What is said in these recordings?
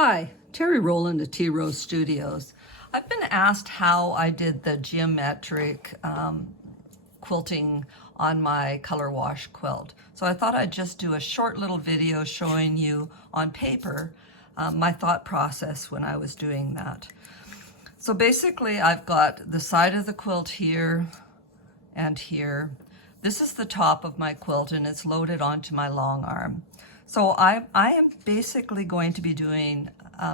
Hi, Terry Rowland at T Rose Studios. I've been asked how I did the geometric quilting on my color wash quilt. So I thought I'd just do a short little video showing you on paper my thought process when I was doing that. So basically I've got the side of the quilt here and here. This is the top of my quilt and it's loaded onto my long arm. So I am basically going to be doing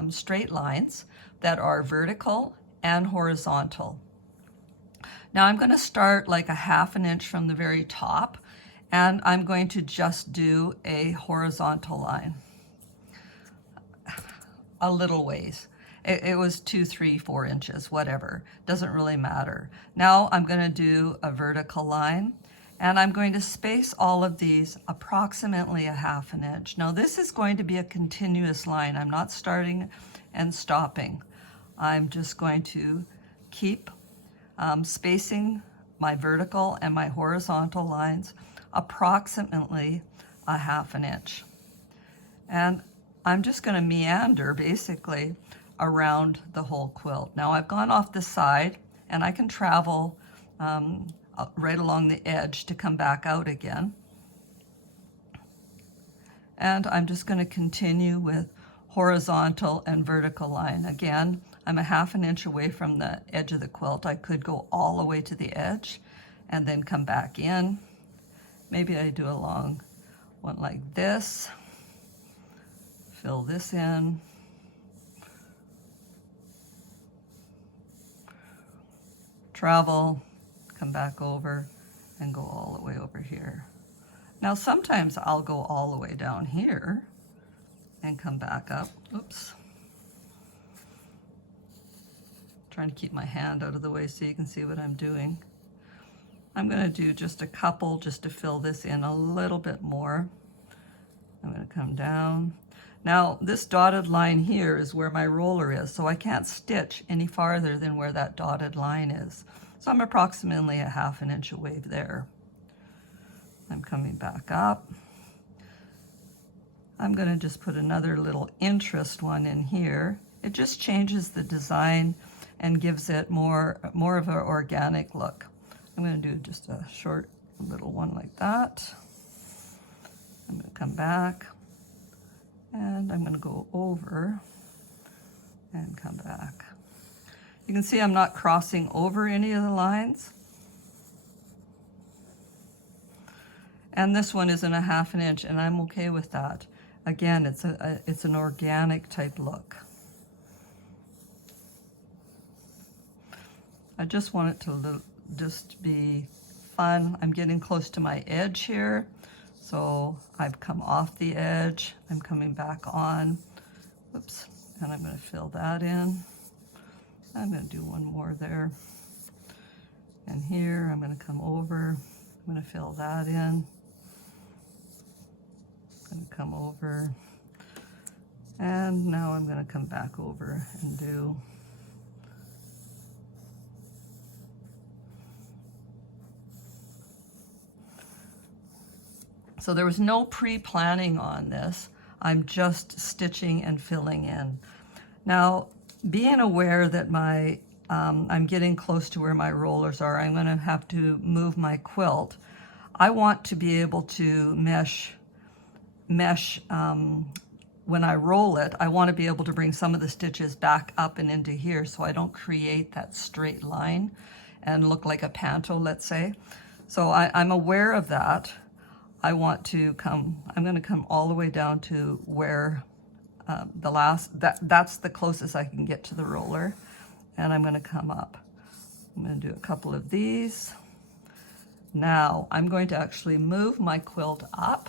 straight lines that are vertical and horizontal. Now I'm going to start like a ½ inch from the very top, and I'm going to just do a horizontal line. A little ways. It was 2, 3, 4 inches, whatever. Doesn't really matter. Now I'm going to do a vertical line, and I'm going to space all of these approximately a ½ inch. Now this is going to be a continuous line. I'm not starting and stopping. I'm just going to keep spacing my vertical and my horizontal lines approximately a ½ inch. And I'm just going to meander basically around the whole quilt. Now I've gone off the side and I can travel right along the edge to come back out again. And I'm just going to continue with horizontal and vertical line. Again, I'm a ½ inch away from the edge of the quilt. I could go all the way to the edge and then come back in. Maybe I do a long one like this. Fill this in. Travel, come back over, and go all the way over here. Now sometimes I'll go all the way down here and come back up. Oops. Trying to keep my hand out of the way so you can see what I'm doing. I'm going to do just a couple just to fill this in a little bit more. I'm going to come down. Now this dotted line here is where my roller is, so I can't stitch any farther than where that dotted line is. So I'm approximately a ½ inch away there. I'm coming back up. I'm going to just put another little interest one in here. It just changes the design and gives it more of an organic look. I'm going to do just a short little one like that. I'm going to come back and I'm going to go over and come back. You can see I'm not crossing over any of the lines. And this one isn't a ½ inch, and I'm okay with that. Again, it's an organic type look. I just want it to just be fun. I'm getting close to my edge here, so I've come off the edge. I'm coming back on. Oops, and I'm going to fill that in. I'm going to do one more there. And here I'm going to come over. I'm going to fill that in. I'm going to come over. And now I'm going to come back over and do so there was no pre-planning on this. I'm just stitching and filling in. Now, being aware that I'm getting close to where my rollers are, I'm going to have to move my quilt. I want to be able to mesh when I roll it. I want to be able to bring some of the stitches back up and into here so I don't create that straight line and look like a panto, let's say. So I'm aware of that. I'm going to come all the way down to where that's the closest I can get to the roller, and I'm going to come up. I'm going to do a couple of these. Now I'm going to actually move my quilt up,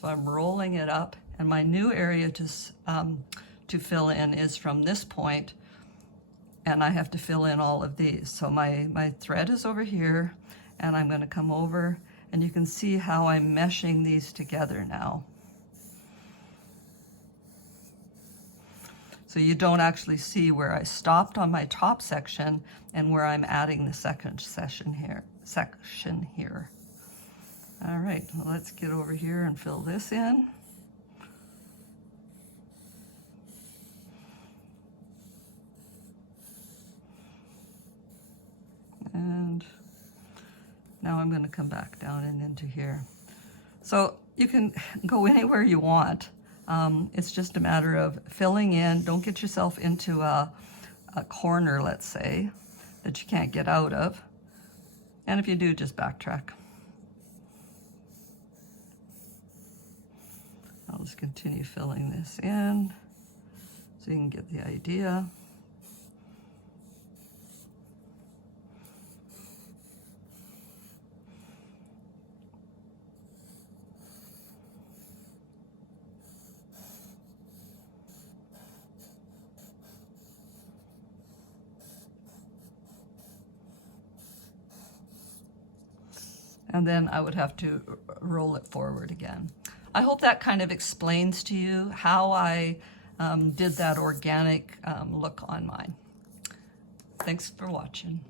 so I'm rolling it up, and my new area to fill in is from this point, and I have to fill in all of these. So my thread is over here, and I'm going to come over, and you can see how I'm meshing these together now. So you don't actually see where I stopped on my top section and where I'm adding the second section here. All right, well, let's get over here and fill this in. I'm going to come back down and into here. So you can go anywhere you want. It's just a matter of filling in. Don't get yourself into a corner, let's say, that you can't get out of. And if you do, just backtrack. I'll just continue filling this in so you can get the idea. And then I would have to roll it forward again. I hope that kind of explains to you how I did that organic look on mine. Thanks for watching.